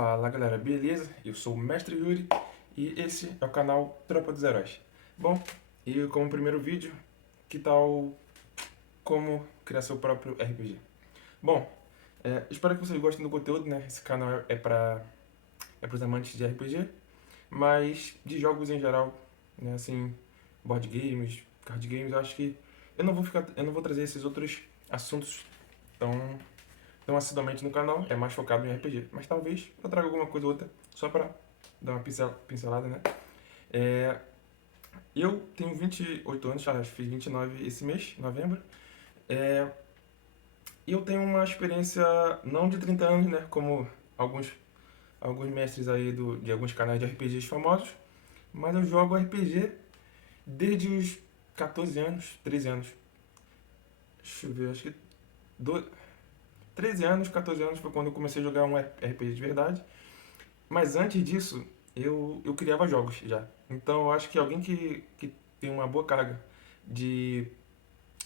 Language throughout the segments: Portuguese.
Fala galera, beleza? Eu sou o Mestre Yuri e esse é o canal Tropa dos Heróis. Bom, e como primeiro vídeo, que tal como criar seu próprio RPG? Bom, espero que vocês gostem do conteúdo, né? Esse canal é para os amantes de RPG, mas de jogos em geral, né? Assim, board games, card games, eu acho que eu não vou trazer esses outros assuntos tão assiduamente no canal, é mais focado em RPG. Mas talvez eu traga alguma coisa ou outra só pra dar uma pincelada, né? É, eu tenho 28 anos, já fiz 29 esse mês, novembro. É, e eu tenho uma experiência não de 30 anos, né? Como alguns, alguns mestres aí de alguns canais de RPGs famosos. Mas eu jogo RPG desde os 14 anos, 13 anos. Deixa eu ver, acho que 13 anos, 14 anos foi quando eu comecei a jogar um RPG de verdade. Mas antes disso, eu criava jogos já. Então eu acho que alguém que tem uma boa carga de,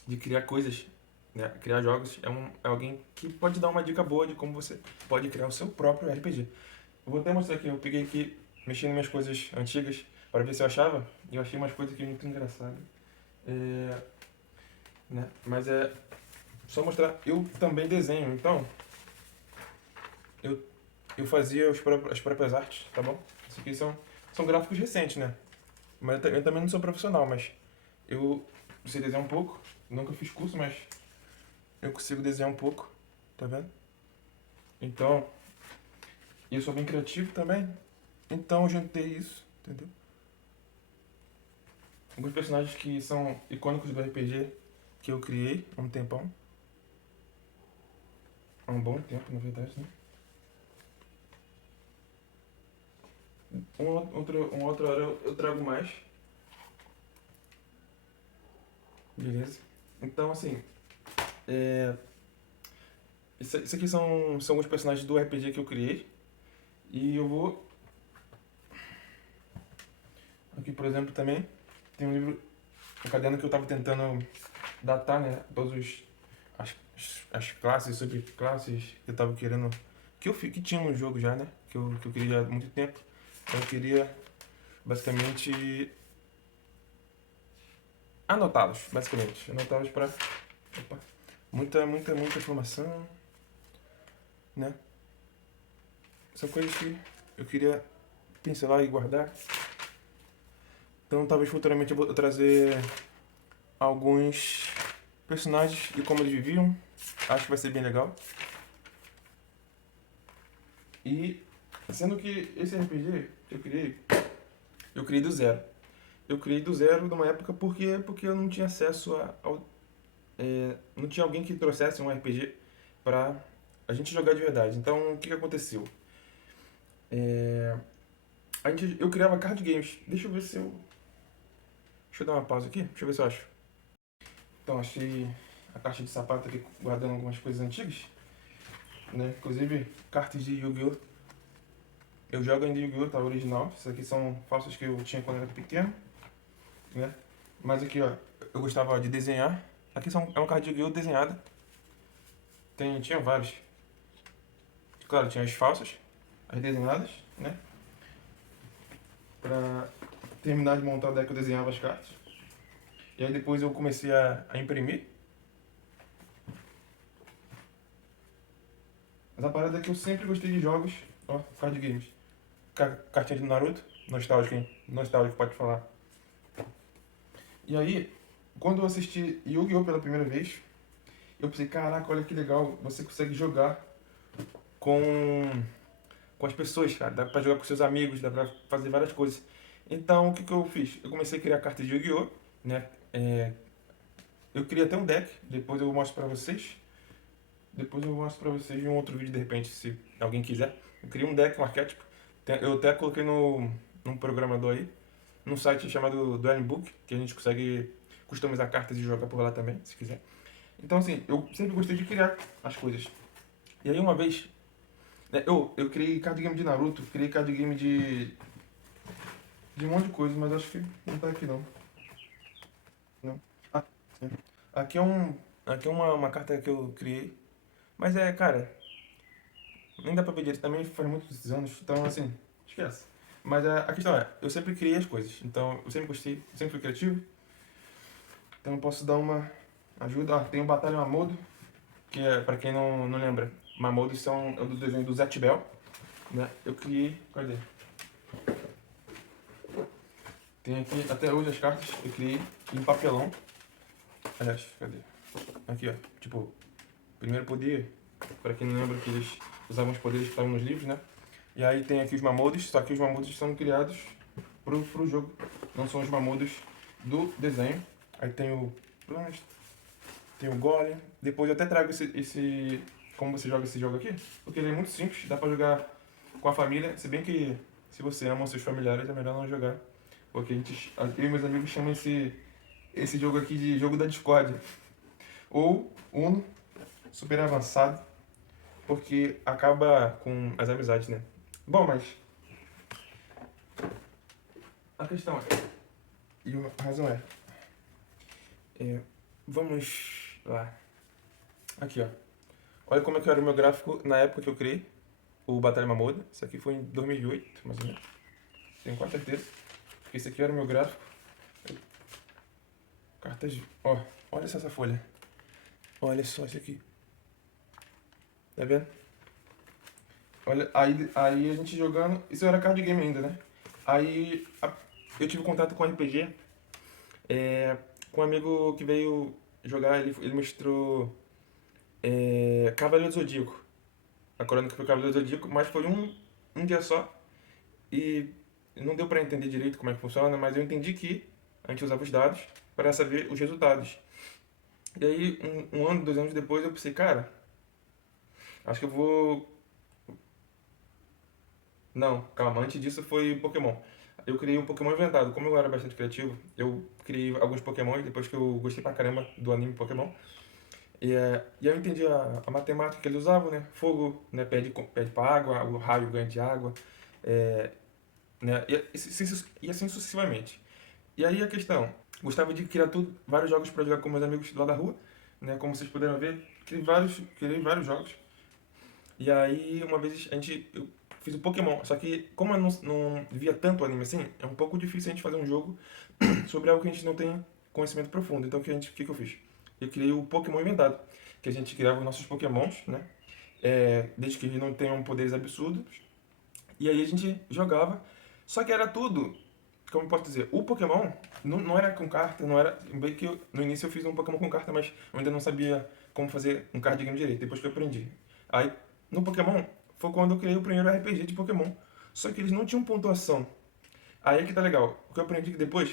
de criar coisas, né? Criar jogos, é alguém que pode dar uma dica boa de como você pode criar o seu próprio RPG. Eu vou até mostrar aqui, eu peguei aqui, mexendo em minhas coisas antigas para ver se eu achava, e eu achei umas coisas aqui muito engraçadas. É, né? Mas é só mostrar, eu também desenho, então eu, eu fazia as próprias artes, tá bom? Isso aqui são gráficos recentes, né? Mas eu também não sou profissional, mas eu sei desenhar um pouco. Nunca fiz curso, mas eu consigo desenhar um pouco, tá vendo? Então, eu sou bem criativo também. Então eu juntei isso, entendeu? Alguns personagens que são icônicos do RPG que eu criei há um tempão. Há um bom tempo, na verdade, né? Uma outra hora eu trago mais. Beleza? Então, assim, é, isso aqui são alguns personagens do RPG que eu criei. E eu vou. Aqui, por exemplo, também tem um livro, um caderno que eu estava tentando datar, né? As, as classes, subclasses que eu estava querendo. Que tinha no jogo já, né? Que eu queria há muito tempo. Então eu queria basicamente anotá-los, basicamente. Anotá-los para. Opa! Muita informação, né? São coisas que eu queria pincelar e guardar. Então talvez futuramente eu vou trazer alguns personagens e como eles viviam. Acho que vai ser bem legal. E sendo que esse RPG que eu criei do zero. Eu criei do zero numa época porque eu não tinha acesso não tinha alguém que trouxesse um RPG pra a gente jogar de verdade. Então o que aconteceu? É, eu criava card games. Deixa eu ver se eu. Deixa eu dar uma pausa aqui. Deixa eu ver se eu acho. Então achei a caixa de sapato aqui guardando algumas coisas antigas. Né? Inclusive cartas de Yu-Gi-Oh! Eu jogo ainda Yu-Gi-Oh! Tá original. Essas aqui são falsas que eu tinha quando era pequeno. Né? Mas aqui, ó, eu gostava de desenhar. Aqui é uma carta de Yu-Gi-Oh! Desenhada. Tinha vários. Claro, tinha as falsas, as desenhadas, né? Pra terminar de montar o deck eu desenhava as cartas. E aí depois eu comecei a imprimir. Mas a parada é que eu sempre gostei de jogos, ó, card games. Cartinha de Naruto, nostálgico, hein? Nostálgico, pode falar. E aí, quando eu assisti Yu-Gi-Oh! Pela primeira vez, eu pensei, caraca, olha que legal, você consegue jogar com, com as pessoas, cara. Dá pra jogar com seus amigos, dá pra fazer várias coisas. Então, o que eu fiz? Eu comecei a criar cartas de Yu-Gi-Oh! Né? Eu criei até um deck, depois eu mostro pra vocês. Depois eu mostro pra vocês em um outro vídeo, de repente, se alguém quiser. Eu criei um deck, um arquétipo. Eu até coloquei num programador aí, num site chamado Dueling Book, que a gente consegue customizar cartas e jogar por lá também, se quiser. Então, assim, eu sempre gostei de criar as coisas. E aí, uma vez, né, eu criei card game de Naruto, criei card game de um monte de coisa, mas acho que não tá aqui não. Não. Ah, sim. Aqui é uma carta que eu criei. Mas cara, Nem dá pra ver direito também, faz muitos anos, então assim, esquece. Mas a questão é, eu sempre criei as coisas, então eu sempre gostei, sempre fui criativo, então eu posso dar uma ajuda. Tem o Batalha Mamodo, que é, pra quem não lembra, Mamodos são é do desenho do Zatch Bell, né? Eu criei, cadê? Tem aqui até hoje as cartas, eu criei em papelão. Aliás, cadê? Aqui, ó, tipo, primeiro poder, pra quem não lembra que eles usavam os poderes que estavam nos livros, né? E aí tem aqui os Mamodos, só que os Mamodos são criados pro jogo, não são os Mamodos do desenho. Aí tem o Plant, tem o Golem. Depois eu até trago como você joga esse jogo aqui, porque ele é muito simples, dá pra jogar com a família, se bem que se você ama os seus familiares é melhor não jogar, porque eu e meus amigos chamam esse jogo aqui de jogo da discórdia, ou Uno, super avançado, porque acaba com as amizades, né? Bom, mas a questão é, e a razão é, vamos lá. Aqui, ó. Olha como é que era o meu gráfico na época que eu criei o Batalha Mamoda. Isso aqui foi em 2008, mais ou menos. Tenho quase certeza. Esse aqui era o meu gráfico. Cartas. Ó, olha só essa folha. Olha só isso aqui. Tá vendo? Olha, aí a gente jogando. Isso era card game ainda, né? Eu tive contato com RPG. Com um amigo que veio jogar, ele mostrou Cavaleiro do Zodíaco. A crônica foi Cavaleiro do Zodíaco, mas foi um dia só. E não deu pra entender direito como é que funciona, mas eu entendi que a gente usava os dados para saber os resultados. E aí, um ano, 2 anos depois, eu pensei, cara, acho que eu vou. Não, calma, antes disso foi Pokémon. Eu criei um Pokémon inventado. Como eu era bastante criativo, eu criei alguns Pokémons depois que eu gostei pra caramba do anime Pokémon. E aí eu entendi a matemática que eles usavam, né? Fogo, né, pede pra água, o raio ganha de água, é, né? E assim sucessivamente. E aí a questão, gostava de criar tudo, vários jogos para jogar com meus amigos lá da rua, né? Como vocês puderam ver, criei vários jogos. E aí uma vez eu fiz o Pokémon, só que como eu não via tanto anime assim, é um pouco difícil a gente fazer um jogo sobre algo que a gente não tem conhecimento profundo. Então o que eu fiz? Eu criei o Pokémon inventado, que a gente criava os nossos Pokémons, né? Desde que eles não tenham poderes absurdos. E aí a gente jogava. Só que era tudo, como eu posso dizer, o Pokémon não era com carta, não era. Bem que no início eu fiz um Pokémon com carta, mas eu ainda não sabia como fazer um card game direito, depois que eu aprendi. Aí no Pokémon foi quando eu criei o primeiro RPG de Pokémon. Só que eles não tinham pontuação. Aí é que tá legal. O que eu aprendi depois,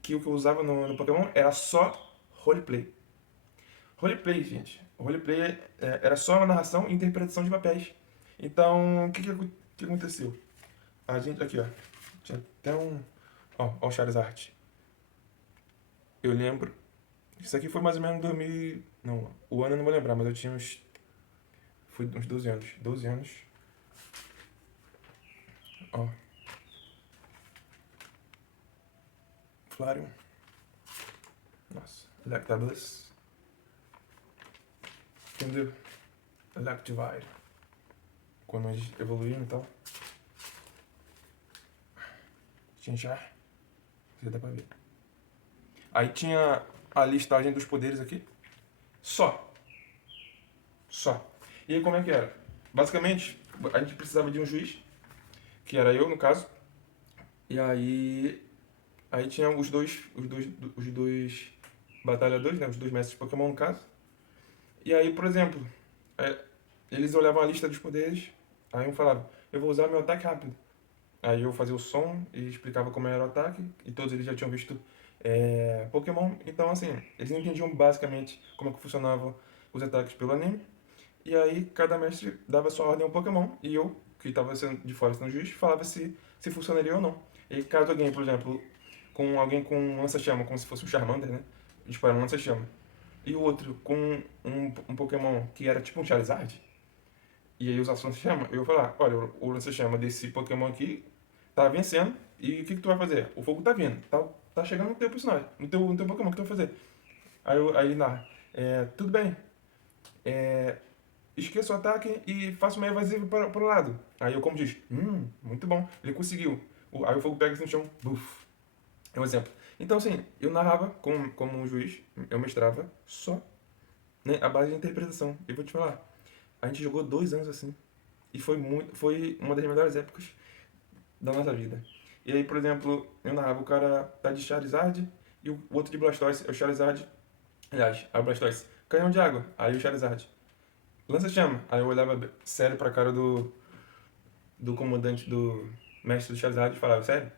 que o que eu usava no Pokémon era só roleplay. Roleplay, gente. Roleplay era só uma narração e interpretação de papéis. Então, o que aconteceu? A gente, aqui, ó. Tinha até um. Ó, o Charizard. Eu lembro. Isso aqui foi mais ou menos 2000. Não, o ano eu não vou lembrar, mas eu tinha uns. Foi uns 12 anos. 12 anos. Ó. Flareon. Nossa. Electabuzz. Entendeu? Electivire. Quando eles evoluíram e tal. Chinchar. Você dá pra ver. Aí tinha a listagem dos poderes aqui. Só. Só. E aí como é que era? Basicamente, a gente precisava de um juiz, que era eu no caso. E aí tinha os dois batalhadores, né? Os dois mestres de Pokémon no caso. E aí, por exemplo, é, eles olhavam a lista dos poderes, aí um falava, eu vou usar meu ataque rápido. Aí eu fazia o som e explicava como era o ataque, e todos eles já tinham visto Pokémon, então assim, eles entendiam basicamente como é que funcionavam os ataques pelo anime, e aí cada mestre dava sua ordem ao Pokémon, e eu, que estava sendo de fora sendo juiz, falava se funcionaria ou não. E caso alguém, por exemplo, com alguém com um lança-chama, como se fosse um Charmander, né? Disparar um lança-chama, e o outro com um Pokémon que era tipo um Charizard, e aí usasse o lança-chama, eu ia falar, olha, o lança-chama desse Pokémon aqui tá vencendo, e o que tu vai fazer? O fogo tá vindo, tá chegando no teu personagem, no teu Pokémon, o que tu vai fazer? Aí ele narra, tudo bem, esqueço o ataque e faço uma evasiva para o lado. Aí eu como diz, muito bom, ele conseguiu. Aí o fogo pega assim no chão, buf. É um exemplo. Então, assim, eu narrava como um juiz, eu mestrava só, né, a base de interpretação. Eu vou te falar, a gente jogou 2 anos assim, e foi uma das melhores épocas da nossa vida. E aí, por exemplo, eu narrava, o cara tá de Charizard e o outro de Blastoise. É o Charizard, aliás, a Blastoise, canhão de água. Aí o Charizard, lança-chama. Aí eu olhava sério pra cara do comandante, do mestre do Charizard e falava, sério?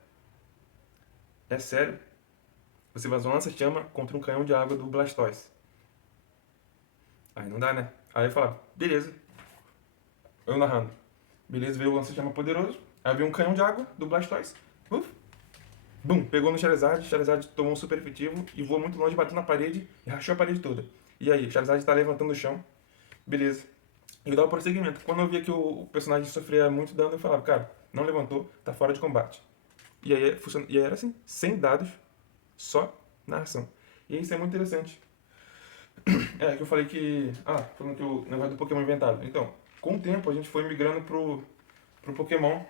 É sério? Você vai usar um lança-chama contra um canhão de água do Blastoise. Aí não dá, né? Aí eu falava, beleza. Eu narrando. Beleza, veio o lança-chama poderoso. Aí veio um canhão de água do Blastoise. Uf, bum, pegou no Charizard. Charizard tomou um super efetivo e voou muito longe, bateu na parede e rachou a parede toda. E aí, o Charizard tá levantando o chão. Beleza. E eu dava prosseguimento. Quando eu via que o personagem sofria muito dano, eu falava, cara, não levantou, tá fora de combate. E aí era assim, sem dados, só narração. E isso é muito interessante. É, que eu falei que. Ah, falando que o negócio do Pokémon inventado. Então, com o tempo a gente foi migrando pro Pokémon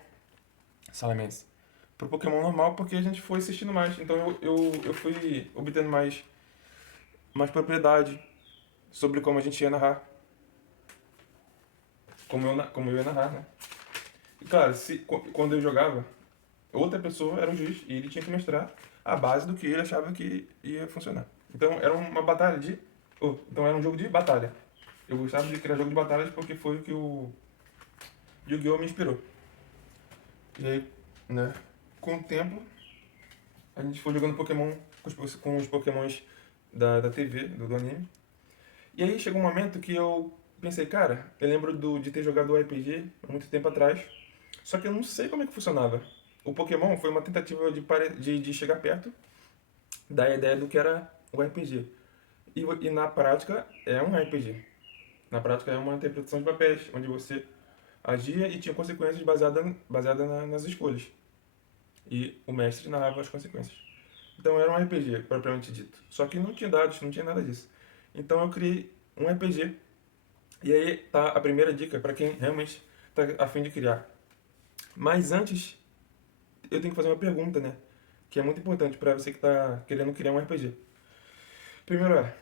Salamence. Pro Pokémon normal porque a gente foi assistindo mais. Então eu fui obtendo mais propriedade sobre como a gente ia narrar. Como eu ia narrar, né? E claro, quando eu jogava, outra pessoa era o juiz e ele tinha que mostrar a base do que ele achava que ia funcionar. Então era uma batalha de. Então era um jogo de batalha. Eu gostava de criar jogo de batalhas porque foi o que o Yu-Gi-Oh! Me inspirou. E aí, né, com o tempo, a gente foi jogando Pokémon com os Pokémons da TV, do anime. E aí chegou um momento que eu pensei, cara, eu lembro de ter jogado o RPG há muito tempo atrás, só que eu não sei como é que funcionava. O Pokémon foi uma tentativa de chegar perto da ideia do que era o RPG. E na prática é um RPG. Na prática é uma interpretação de papéis, onde você agia e tinha consequências baseadas nas escolhas. E o mestre narrava as consequências. Então era um RPG, propriamente dito. Só que não tinha dados, não tinha nada disso. Então eu criei um RPG. E aí tá a primeira dica para quem realmente está a fim de criar. Mas antes, eu tenho que fazer uma pergunta, né? Que é muito importante para você que está querendo criar um RPG. Primeiro é,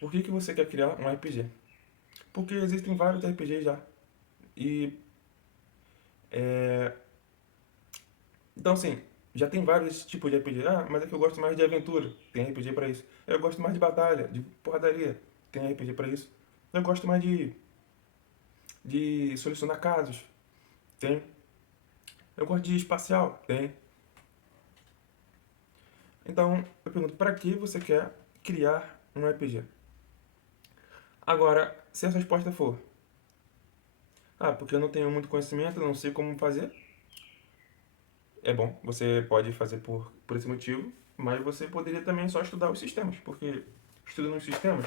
por que você quer criar um RPG? Porque existem vários RPGs já. E é, então, assim, já tem vários tipos de RPG. Ah, mas é que eu gosto mais de aventura. Tem RPG pra isso. Eu gosto mais de batalha, de porradaria. Tem RPG pra isso. Eu gosto mais de solucionar casos. Tem. Eu gosto de espacial. Tem. Então, eu pergunto, pra que você quer criar um RPG? Agora, se a resposta for, porque eu não tenho muito conhecimento, não sei como fazer, é bom, você pode fazer por esse motivo, mas você poderia também só estudar os sistemas, porque estudando os sistemas,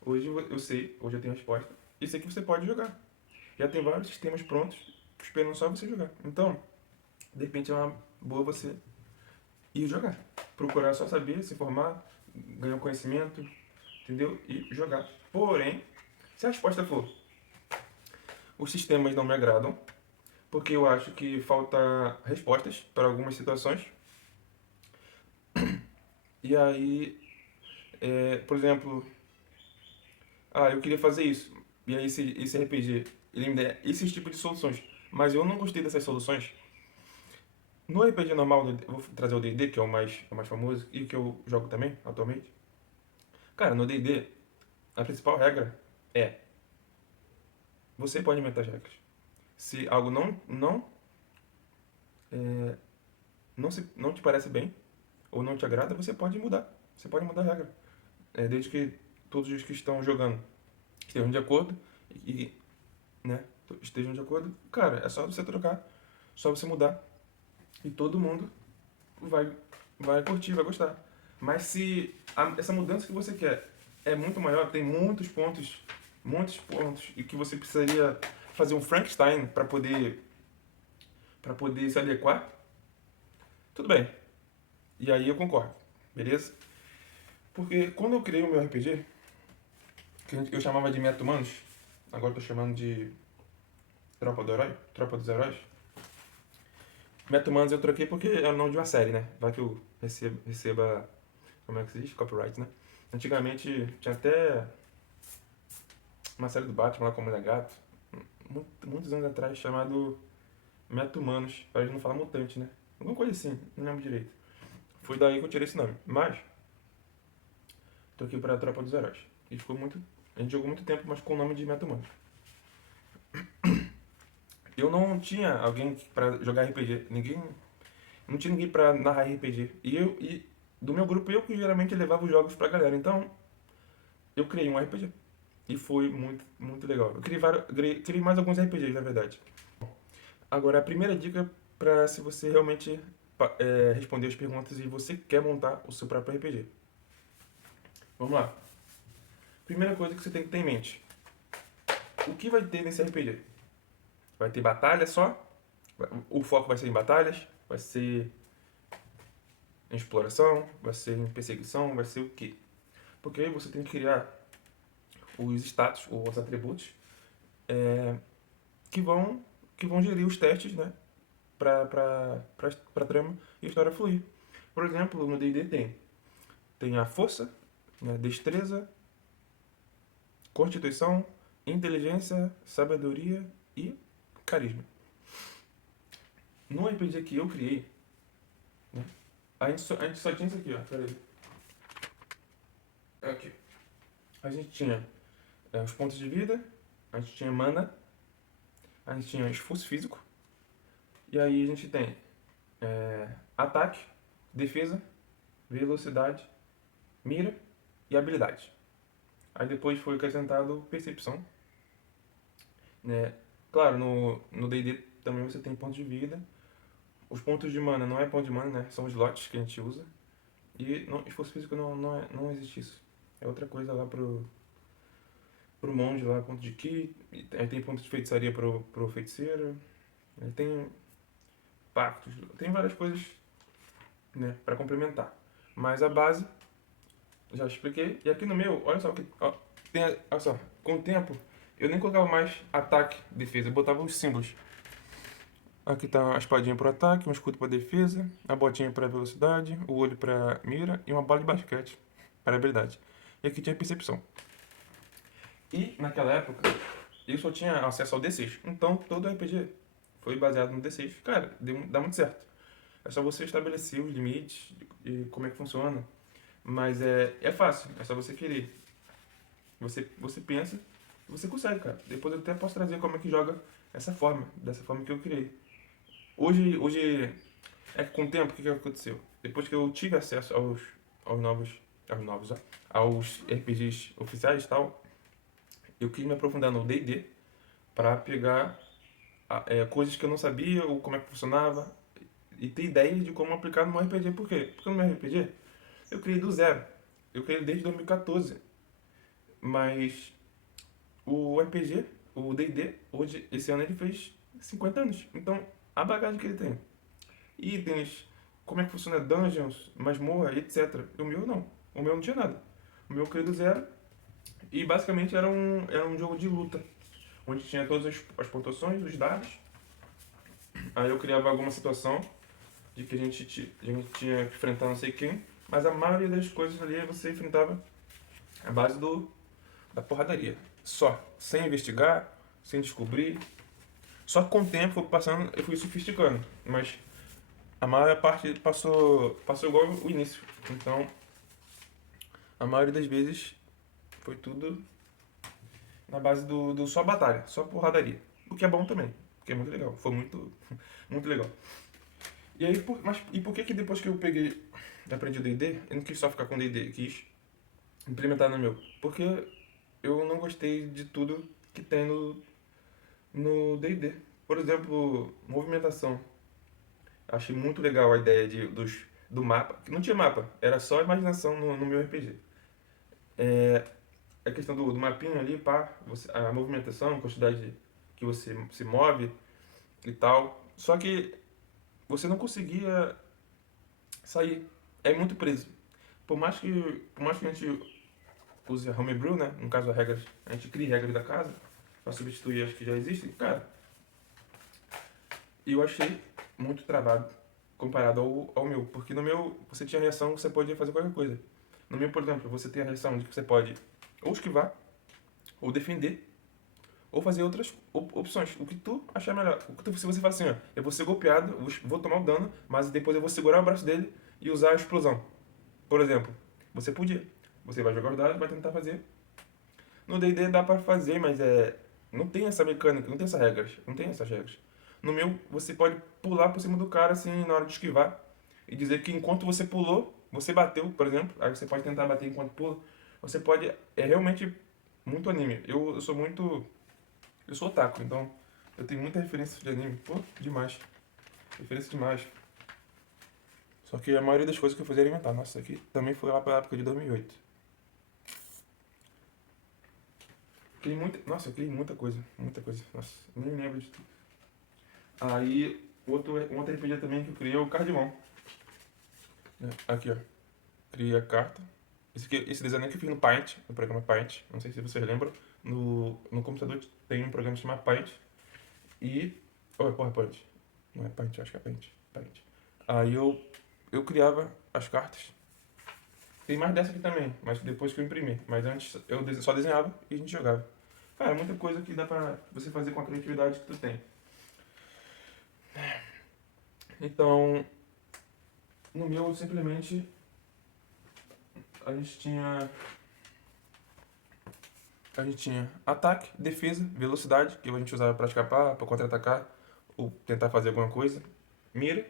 hoje eu sei, hoje eu tenho a resposta, e sei que você pode jogar. Já tem vários sistemas prontos, esperando só você jogar. Então, de repente é uma boa você ir jogar. Procurar só saber, se informar, ganhar conhecimento, entendeu? E jogar. Porém, se a resposta for, os sistemas não me agradam, porque eu acho que falta respostas para algumas situações. E aí, por exemplo, eu queria fazer isso. E aí esse RPG, ele me dá esses tipos de soluções. Mas eu não gostei dessas soluções. No RPG normal, eu vou trazer o D&D, que é o mais famoso, e que eu jogo também, atualmente. Cara, no D&D, a principal regra é, você pode inventar as regras. Se algo não te parece bem, ou não te agrada, você pode mudar. Você pode mudar a regra. Desde que todos os que estão jogando estejam de acordo e, né, estejam de acordo, cara, é só você trocar, só você mudar e todo mundo vai, vai curtir, vai gostar. Mas se essa mudança que você quer é muito maior, tem muitos pontos e que você precisaria fazer um Frankenstein para poder se adequar, tudo bem. E aí eu concordo, beleza? Porque quando eu criei o meu RPG, que eu chamava de Meta-Humanos, agora eu tô chamando de Tropa do Herói, Tropa dos Heróis. Meta-Humanos eu troquei porque é o nome de uma série, né? Vai que eu receba, como é que se diz? Copyright, né? Antigamente tinha até uma série do Batman lá com a Mulher Gato, muitos anos atrás, chamado Meta-Humanos, pra gente não falar mutante, né? Alguma coisa assim, não lembro direito. Foi daí que eu tirei esse nome. Mas, troquei pra Tropa dos Heróis. E ficou muito. A gente jogou muito tempo, mas com o nome de Meta-Humanos. Eu não tinha alguém pra jogar RPG. Não tinha ninguém pra narrar RPG. E do meu grupo, eu que geralmente levava os jogos pra galera. Então, eu criei um RPG. E foi muito, muito legal. Eu criei mais alguns RPGs, na verdade. Agora, a primeira dica para se você realmente responder as perguntas e você quer montar o seu próprio RPG. Vamos lá. Primeira coisa que você tem que ter em mente. O que vai ter nesse RPG? Vai ter batalha só? O foco vai ser em batalhas? Vai ser em exploração? Vai ser em perseguição? Vai ser o quê? Porque aí você tem que criar os status, ou os atributos, que vão, que vão gerir os testes, né? Pra trama e a história fluir. Por exemplo, no D&D tem a força, né, destreza, constituição, inteligência, sabedoria e carisma. No RPG que eu criei, né, a gente só tinha isso aqui, ó. Peraí. Aqui. A gente tinha os pontos de vida, a gente tinha mana, a gente tinha esforço físico, e aí a gente tem ataque, defesa, velocidade, mira e habilidade. Aí depois foi acrescentado percepção, né? Claro, no D&D também você tem pontos de vida. Os pontos de mana não é ponto de mana, né? São os slots que a gente usa. E esforço físico não existe isso. É outra coisa lá pro monge lá, ponto de ki. Aí tem ponto de feitiçaria pro feiticeiro. Aí tem pactos. Tem várias coisas, né, pra complementar. Mas a base, já expliquei. E aqui no meu, olha só, olha só, com o tempo, eu nem colocava mais ataque, defesa. Eu botava os símbolos. Aqui tá a espadinha para ataque, um escudo para defesa, a botinha para velocidade, o olho para mira e uma bola de basquete para habilidade. E aqui tinha percepção. E naquela época eu só tinha acesso ao D6, então todo RPG foi baseado no D6. Cara, dá muito certo. É só você estabelecer os limites e como é que funciona. Mas é fácil, é só você querer. Você pensa e você consegue, cara. Depois eu até posso trazer como é que joga dessa forma que eu criei. Hoje é que com o tempo, o que aconteceu? Depois que eu tive acesso aos novos, ó, aos RPGs oficiais e tal, eu quis me aprofundar no D&D para pegar coisas que eu não sabia ou como é que funcionava e ter ideia de como aplicar no meu RPG. Por quê? Porque no meu RPG eu criei do zero. Eu criei desde 2014. Mas o RPG, o D&D, hoje, esse ano ele fez 50 anos. Então, a bagagem que ele tem, itens, como é que funciona dungeons, masmorra, etc. O meu não. O meu não tinha nada. O meu eu criei do zero e basicamente era um jogo de luta, onde tinha todas as pontuações, os dados. Aí eu criava alguma situação de que a gente tinha que enfrentar não sei quem, mas a maioria das coisas ali você enfrentava a base da porradaria. Só, sem investigar, sem descobrir. Só que com o tempo foi passando, eu fui sofisticando, mas a maior parte passou igual o início. Então, a maioria das vezes foi tudo na base do só batalha, só porradaria. O que é bom também, o que é muito legal. Foi muito, muito legal. E aí, e por que depois que eu peguei e aprendi o D&D, eu não quis só ficar com o D&D, eu quis implementar no meu? Porque eu não gostei de tudo que tem no D&D. Por exemplo, movimentação. Achei muito legal a ideia do mapa. Não tinha mapa, era só imaginação no meu RPG. A questão do mapinha ali, pá, a movimentação, a quantidade que você se move e tal. Só que você não conseguia sair. É muito preso. Por mais que a gente use a homebrew, né? No caso, a gente cria regras da casa para substituir as que já existem. Cara, eu achei muito travado comparado ao meu, porque no meu você tinha a reação que você podia fazer qualquer coisa. No meu, por exemplo, você tem a reação de que você pode ou esquivar, ou defender, ou fazer outras opções. O que tu achar melhor. Se você fala assim, ó, eu vou ser golpeado, vou tomar o dano, mas depois eu vou segurar o braço dele e usar a explosão. Por exemplo, você podia. Você vai jogar os dados, vai tentar fazer. No D&D dá pra fazer, mas não tem essa mecânica, não tem essas regras. Não tem essas regras. No meu, você pode pular por cima do cara, assim, na hora de esquivar. E dizer que enquanto você pulou, você bateu, por exemplo. Aí você pode tentar bater enquanto pula. Você pode... É realmente muito anime. Eu sou muito... Eu sou otaku, então eu tenho muita referência de anime. Pô, demais. Referência demais. Só que a maioria das coisas que eu fazia era inventar. Nossa, isso aqui também foi lá pra época de 2008. Nossa, eu criei muita coisa. Muita coisa. Nossa, nem lembro de tudo. Aí, outro RPG também que eu criei é o Cardimon. Aqui, ó. Criei a carta. Esse design aqui eu fiz no Paint, no programa Paint. Não sei se vocês lembram. No computador tem um programa chamado Paint. E... Ou é PowerPoint? Não é Paint, acho que é Paint. Paint. Aí eu criava as cartas. Tem mais dessa aqui também, mas depois que eu imprimi. Mas antes eu só desenhava e a gente jogava. Cara, muita coisa que dá pra você fazer com a criatividade que tu tem. Então, no meu, simplesmente, a gente tinha... A gente tinha ataque, defesa, velocidade, que a gente usava pra escapar, pra contra-atacar, ou tentar fazer alguma coisa. Mira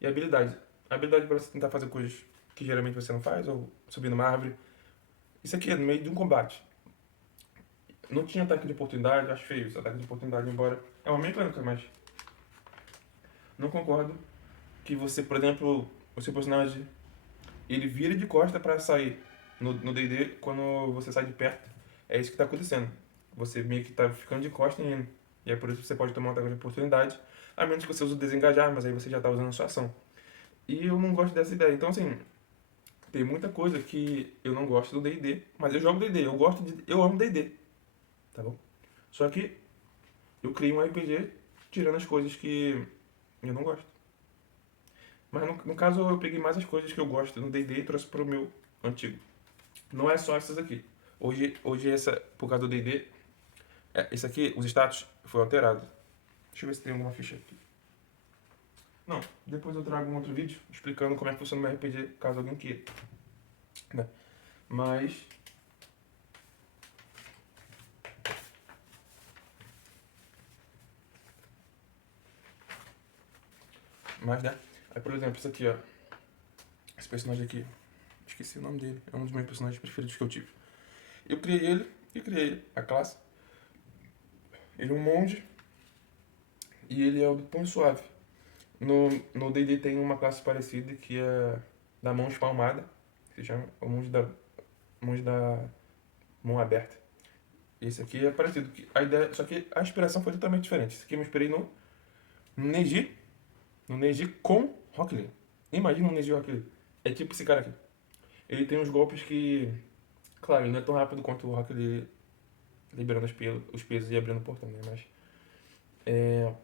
e habilidade. Habilidade pra você tentar fazer coisas que geralmente você não faz, ou subir numa árvore. Isso aqui é no meio de um combate. Não tinha ataque de oportunidade, acho feio esse ataque de oportunidade, embora é uma mecânica, mas não concordo que você, por exemplo, o seu personagem, ele vira de costa pra sair no D&D quando você sai de perto. É isso que tá acontecendo. Você meio que tá ficando de costa e indo. E é por isso que você pode tomar um ataque de oportunidade, a menos que você use o desengajar, mas aí você já tá usando a sua ação. E eu não gosto dessa ideia. Então, assim, tem muita coisa que eu não gosto do D&D, mas eu jogo D&D, eu amo D&D, tá bom? Só que eu criei um RPG tirando as coisas que eu não gosto. Mas no caso eu peguei mais as coisas que eu gosto no D&D e trouxe pro meu antigo. Não é só essas aqui. Hoje essa, por causa do D&D, esse aqui, os status, foi alterado. Deixa eu ver se tem alguma ficha aqui. Não, depois eu trago um outro vídeo explicando como é que funciona o meu RPG, caso alguém queira. Né? Mas... né? Aí, por exemplo, isso aqui, ó. Esse personagem aqui. Esqueci o nome dele. É um dos meus personagens preferidos que eu tive. Eu criei ele e criei a classe. Ele é um monge e ele é o do Punho Suave. No D&D tem uma classe parecida que é da mão espalmada, que se chama o monge da mão aberta. Esse aqui é parecido. A ideia, só que a inspiração foi totalmente diferente. Esse aqui eu me inspirei Neji, no Neji com Rock Lee. Imagina um Neji Rock Lee. É tipo esse cara aqui. Ele tem uns golpes que, claro, ele não é tão rápido quanto o Rock Lee liberando os pesos e abrindo o portão, né? Mas é,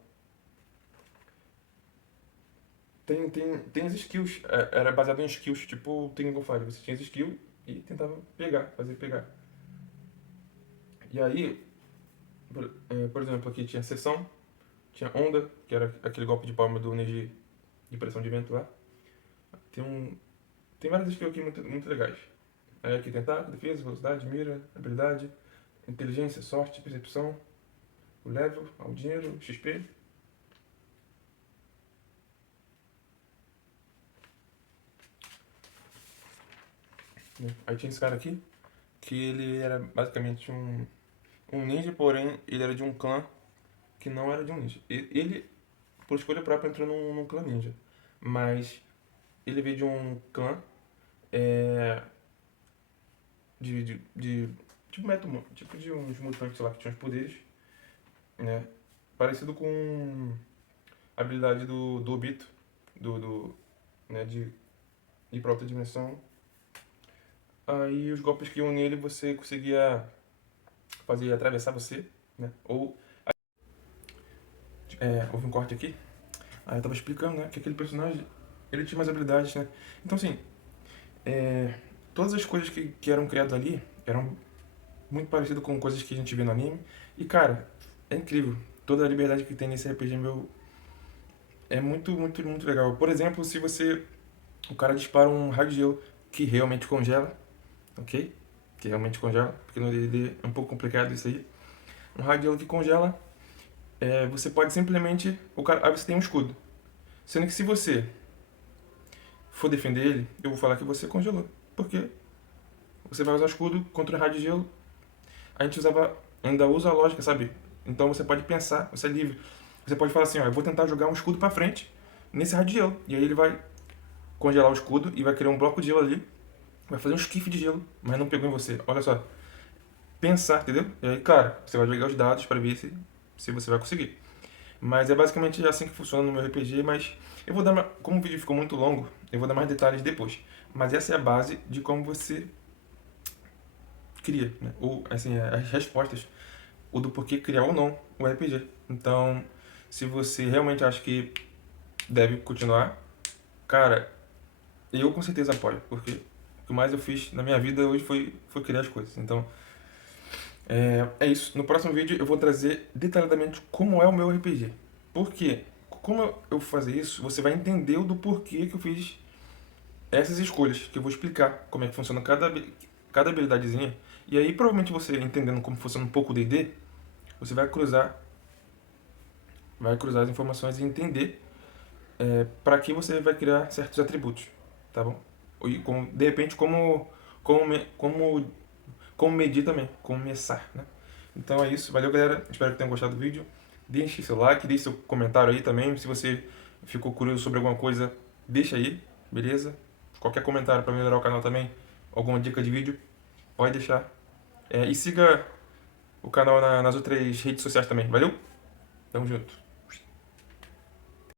tem as skills. Era baseado em skills, tipo o King of Fire. Você tinha as skills e tentava fazer pegar. E aí, por exemplo, aqui tinha sessão, tinha onda, que era aquele golpe de palma do Neji de pressão de vento lá. Tem várias skills aqui muito, muito legais. Aí aqui tem ataque, defesa, velocidade, mira, habilidade, inteligência, sorte, percepção, o level, o dinheiro, XP. Né? Aí tinha esse cara aqui, que ele era basicamente um ninja, porém ele era de um clã que não era de um ninja. Ele, por escolha própria, entrou num clã ninja. Mas ele veio de um clã é, de tipo de uns mutantes lá que tinham os poderes, né? Parecido com a habilidade do Obito, né, de ir pra outra dimensão. Aí os golpes que iam nele você conseguia fazer atravessar você, né? Ou houve um corte aqui. Aí eu tava explicando, né, que aquele personagem ele tinha mais habilidades, né? Então assim, todas as coisas que eram criadas ali eram muito parecidas com coisas que a gente vê no anime. E cara, é incrível. Toda a liberdade que tem nesse RPG meu é muito, muito, muito legal. Por exemplo, se você. O cara dispara um raio de gelo que realmente congela, ok? Que realmente congela, porque no DD é um pouco complicado isso aí. Um raio de gelo que congela, você pode simplesmente. Aí você tem um escudo. Sendo que se você for defender ele, eu vou falar que você congelou. Por quê? Você vai usar o escudo contra o raio de gelo. A gente ainda usa a lógica, sabe? Então você pode pensar, você é livre. Você pode falar assim, ó, eu vou tentar jogar um escudo pra frente nesse raio de gelo. E aí ele vai congelar o escudo e vai criar um bloco de gelo ali. Vai fazer um esquife de gelo, mas não pegou em você. Olha só. Pensar, entendeu? E aí, claro, você vai jogar os dados pra ver se você vai conseguir. Mas é basicamente assim que funciona no meu RPG, mas eu vou dar, como o vídeo ficou muito longo, eu vou dar mais detalhes depois. Mas essa é a base de como você cria, né? Ou, assim, as respostas, ou do porquê criar ou não o RPG. Então, se você realmente acha que deve continuar, cara, eu com certeza apoio, porque o que mais eu fiz na minha vida hoje foi criar as coisas. Então, é isso. No próximo vídeo eu vou trazer detalhadamente como é o meu RPG. Por quê? Como eu fazer isso, você vai entender o do porquê que eu fiz essas escolhas, que eu vou explicar como é que funciona cada habilidadezinha. E aí, provavelmente você entendendo como funciona um pouco o D&D, você vai cruzar as informações e entender para que você vai criar certos atributos, tá bom? E de repente como medir também, começar, né? Então é isso, valeu galera, espero que tenham gostado do vídeo. Deixe seu like, deixe seu comentário aí também, se você ficou curioso sobre alguma coisa, deixa aí, beleza? Qualquer comentário para melhorar o canal também, alguma dica de vídeo, pode deixar. E siga o canal nas outras redes sociais também, valeu? Tamo junto.